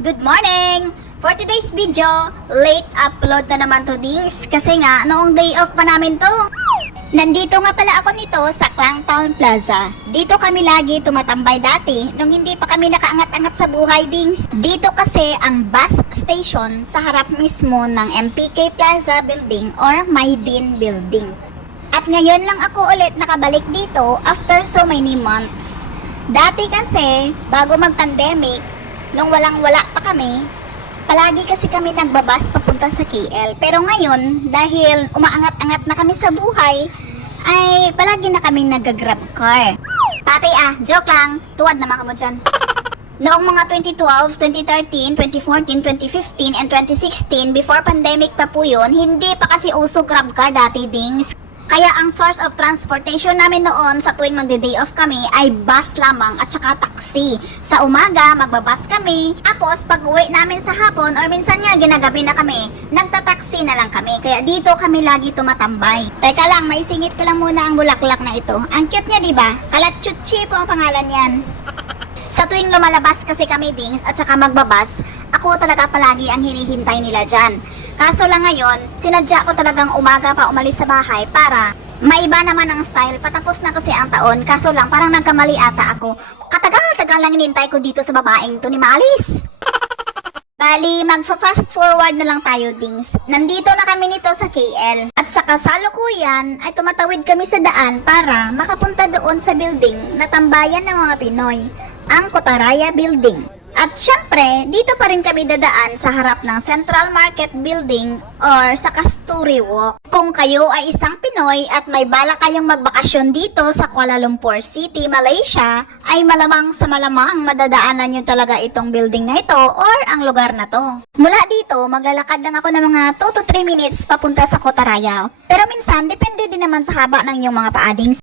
Good morning! For today's video, late upload na naman to Dings kasi nga noong day off pa namin to. Nandito nga pala ako nito sa Clangtown Plaza. Dito kami lagi tumatambay dati nung hindi pa kami nakaangat-angat sa buhay Dings. Dito kasi ang bus station sa harap mismo ng MPK Plaza Building or Maydin Building. At ngayon lang ako ulit nakabalik dito after so many months. Dati kasi, bago mag-pandemic, nung walang-wala pa kami, palagi kasi kami nagbabas papunta sa KL. Pero ngayon, dahil umaangat-angat na kami sa buhay, ay palagi na kami nag-grab car. Tatay joke lang, tuwad naman ka mo dyan. Noong mga 2012, 2013, 2014, 2015, and 2016, before pandemic pa po yun, hindi pa kasi uso grab car dati Dings. Kaya ang source of transportation namin noon sa tuwing magde-day off kami ay bus lamang at saka taxi. Sa umaga, magbabas kami. Tapos pag uwi namin sa hapon or minsan nga ginagabi na kami, nagtataxi na lang kami. Kaya dito kami lagi tumatambay. Teka lang, maisingit ko lang muna ang bulaklak na ito. Ang cute niya diba? Kalatchutchi po ang pangalan yan. Sa tuwing lumalabas kasi kami Dings at saka magbabas, ako talaga palagi ang hinihintay nila dyan. Kaso lang ngayon, sinadya ko talagang umaga pa umalis sa bahay para maiba naman ang style. Patapos na kasi ang taon, kaso lang parang nagkamali ata ako. Katagal-tagal lang hinintay ko dito sa babaeng to ni Malis. Bali, magfa-fast forward na lang tayo Dings. Nandito na kami nito sa KL. At sa kasalukuyan ay tumatawid kami sa daan para makapunta doon sa building na tambayan ng mga Pinoy, ang Kotaraya Building. At syempre, dito pa rin kami dadaan sa harap ng Central Market Building or sa Kasturi Walk. Kung kayo ay isang Pinoy at may bala kayong magbakasyon dito sa Kuala Lumpur City, Malaysia, ay malamang sa malamang madadaanan nyo talaga itong building na ito or ang lugar na to. Mula dito, maglalakad lang ako ng mga 2 to 3 minutes papunta sa Kotaraya. Pero minsan, depende din naman sa haba ng iyong mga paadings.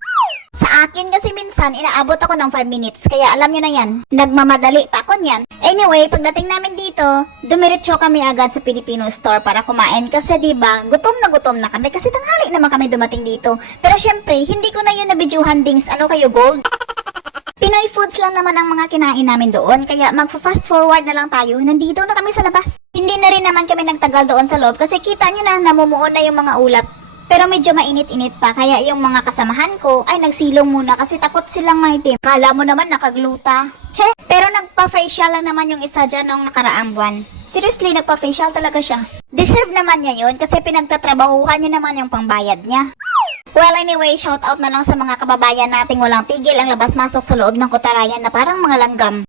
Sa akin kasi minsan, inaabot ako ng 5 minutes, kaya alam nyo na yan, nagmamadali pa ako niyan. Anyway, pagdating namin dito, dumiretso kami agad sa Filipino store para kumain kasi diba, gutom na kami kasi tanghali naman kami dumating dito. Pero syempre, hindi ko na yun nabidyuhan Dings, ano kayo gold? Pinoy foods lang naman ang mga kinain namin doon, kaya magfa-fast forward na lang tayo, nandito na kami sa labas. Hindi na rin naman kami nagtagal doon sa loob kasi kita nyo na namumuo na yung mga ulap. Pero medyo mainit-init pa, kaya yung mga kasamahan ko ay nagsilong muna kasi takot silang maitim. Kala mo naman nakagluta. Che, pero nagpa-facial lang naman yung isa dyan nung nakaraang buwan. Seriously, nagpa-facial talaga siya. Deserve naman niya yun kasi pinagtatrabahuhan niya naman yung pangbayad niya. Well anyway, shout out na lang sa mga kababayan nating walang tigil ang labas-masok sa loob ng Kotarayan na parang mga langgam.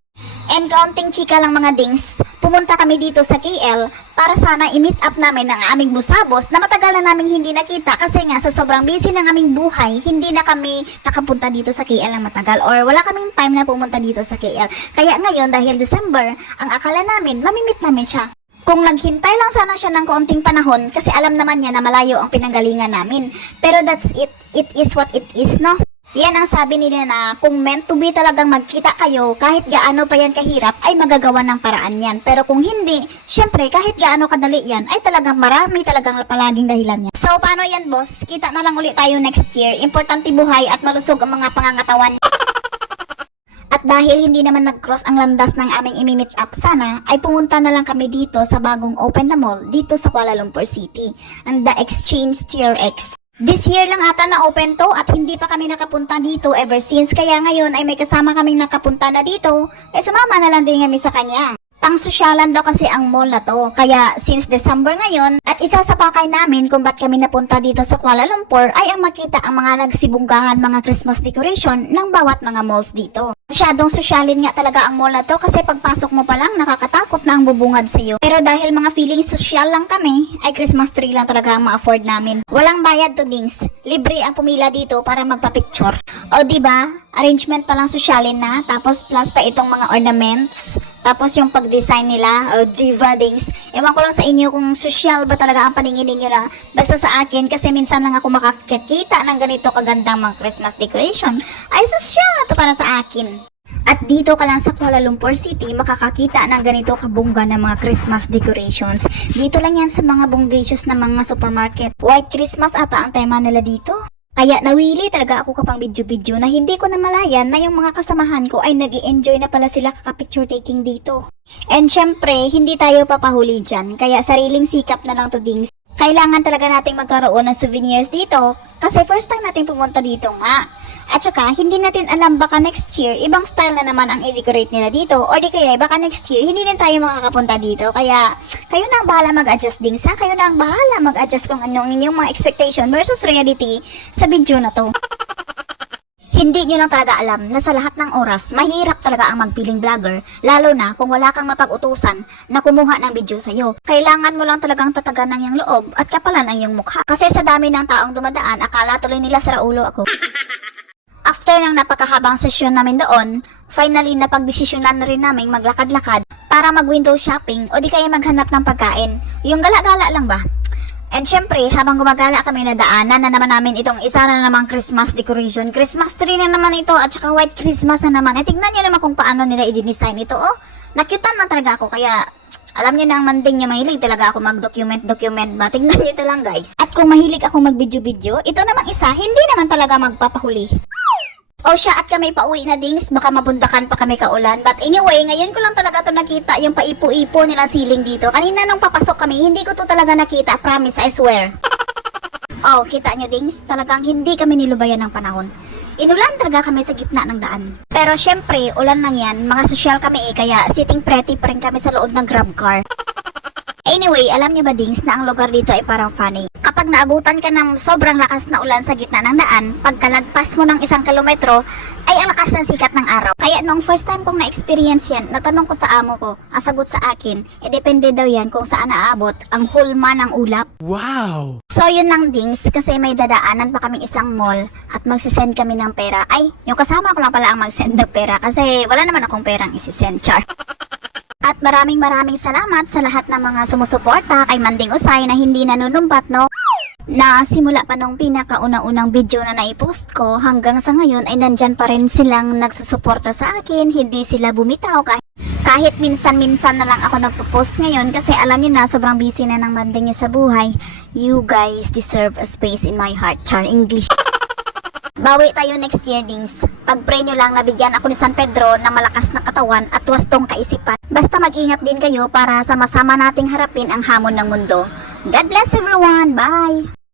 And kaunting chika lang mga Dings, pumunta kami dito sa KL para sana i-meet up namin ang aming busabos na matagal na namin hindi nakita kasi nga sa sobrang busy ng aming buhay, hindi na kami nakapunta dito sa KL na matagal or wala kaming time na pumunta dito sa KL. Kaya ngayon dahil December, ang akala namin, mamimit namin siya. Kung naghintay lang sana siya ng kaunting panahon kasi alam naman niya na malayo ang pinanggalingan namin. Pero that's it. It is what it is, no? Yan ang sabi nila na kung meant to be talagang magkita kayo, kahit gaano pa yan kahirap, ay magagawa ng paraan yan. Pero kung hindi, syempre kahit gaano kadali yan, ay talagang marami talagang palaging dahilan yan. So paano yan boss? Kita na lang ulit tayo next year. Importante buhay at malusog ang mga pangangatawan. At dahil hindi naman nag-cross ang landas ng aming imi-meet up sana, ay pumunta na lang kami dito sa bagong open na mall dito sa Kuala Lumpur City, ang The Exchange TRX. This year lang ata na open to at hindi pa kami nakapunta dito ever since, kaya ngayon ay may kasama kaming nakapunta na dito, sumama na lang din kami sa kanya. Pang-sosyalan daw kasi ang mall na to, kaya since December ngayon, at isa sa pakay namin kung ba't kami napunta dito sa Kuala Lumpur ay ang makita ang mga nagsibunggahan mga Christmas decoration ng bawat mga malls dito. Masyadong sosyalin nga talaga ang mall na to kasi pagpasok mo pa lang nakakatakot na ang bubungad sa iyo. Pero dahil mga feeling social lang kami, ay Christmas tree lang talaga ang ma-afford namin. Walang bayad to Dings, libre ang pumila dito para magpa-picture. O diba, arrangement pa lang sosyalin na, tapos plus pa itong mga ornaments, tapos yung pag-design nila, o diva Dings. Ewan ko lang sa inyo kung social ba talaga ang paningin ninyo na. Basta sa akin, kasi minsan lang ako makakakita ng ganito kagandang mga Christmas decoration, ay social na to para sa akin. At dito ka lang sa Kuala Lumpur City makakakita ng ganito kabongga ng mga Christmas decorations. Dito lang yan sa mga bonggacious na mga supermarket. White Christmas ata ang tema nila dito. Kaya nawili talaga ako kapang video-video na hindi ko namalayan na yung mga kasamahan ko ay nag-i-enjoy na pala sila kaka-picture taking dito. And syempre, hindi tayo papahuli dyan, kaya sariling sikap na lang to dings. Kailangan talaga nating magkaroon ng souvenirs dito kasi first time nating pumunta dito nga. At saka, hindi natin alam baka next year, ibang style na naman ang i-decorate nila dito. Or di kaya, baka next year, hindi din tayo makakapunta dito. Kaya, kayo na ang bahala mag-adjust din sa. Kayo na ang bahala mag-adjust kung ano ang inyong mga expectation versus reality sa video na to. Hindi nyo lang talaga alam na sa lahat ng oras, mahirap talaga ang magpiling vlogger, lalo na kung wala kang mapag-utusan na kumuha ng video sa'yo. Kailangan mo lang talagang tatagan ng iyong loob at kapalan ang iyong mukha. Kasi sa dami ng taong dumadaan, akala tuloy nila sa ulo ako. After ng napakahabang sesyon namin doon, finally napagdesisyonan na rin namin maglakad-lakad para mag-window shopping o di kaya maghanap ng pagkain. Yung gala-gala lang ba? And syempre, habang gumagala kami na daanan na naman namin itong isa na namang Christmas decoration. Christmas tree na naman ito at saka white Christmas na naman. Tignan nyo naman kung paano nila i-design ito. Oh, nakyutan na talaga ako kaya alam nyo na ang manding nyo, mahilig talaga ako mag-document ba? Tignan nyo ito lang guys. At kung mahilig ako mag-video-video, ito namang isa, hindi naman talaga magpapahuli. O siya at kami pauwi na dings, baka mabundakan pa kami kaulan. But anyway, ngayon ko lang talaga ito nakita yung paipo-ipo nila ceiling dito. Kanina nung papasok kami, hindi ko to talaga nakita. Promise, I swear. Oh, kita nyo dings, talagang hindi kami nilubayan ng panahon. Inulan talaga kami sa gitna ng daan. Pero syempre, ulan lang yan. Mga sosyal kami kaya sitting pretty pa rin kami sa loob ng grab car. Anyway, alam niyo ba dings na ang lugar dito ay parang funny? Kapag naabutan ka ng sobrang lakas na ulan sa gitna ng daan, pagkalagpas mo ng 1 kilometro, ay ang lakas ng sikat ng araw. Kaya nung first time kong na-experience yan, natanong ko sa amo ko, ang sagot sa akin, depende daw yan kung saan naabot ang hulma ng ulap. Wow! So yun lang dings, kasi may dadaanan pa kaming isang mall at magsisend kami ng pera. Ay, yung kasama ko lang pala ang magsend ng pera kasi wala naman akong perang isisend, char. At maraming salamat sa lahat ng mga sumusuporta kay Manding Usay na hindi nanunumbat, no? Na simula pa nung pinakauna-unang video na naipost ko hanggang sa ngayon ay nandyan pa rin silang nagsusuporta sa akin, hindi sila bumitaw kahit minsan-minsan na lang ako nagpo-post ngayon kasi alam niyo na sobrang busy na ng Manding niyo sa buhay. You guys deserve a space in my heart, char English. Bawi tayo next year, dings. Pag-pray nyo lang nabigyan ako ni San Pedro ng malakas na katawan at wastong kaisipan. Basta mag-ingat din kayo para sama-sama nating harapin ang hamon ng mundo. God bless everyone! Bye!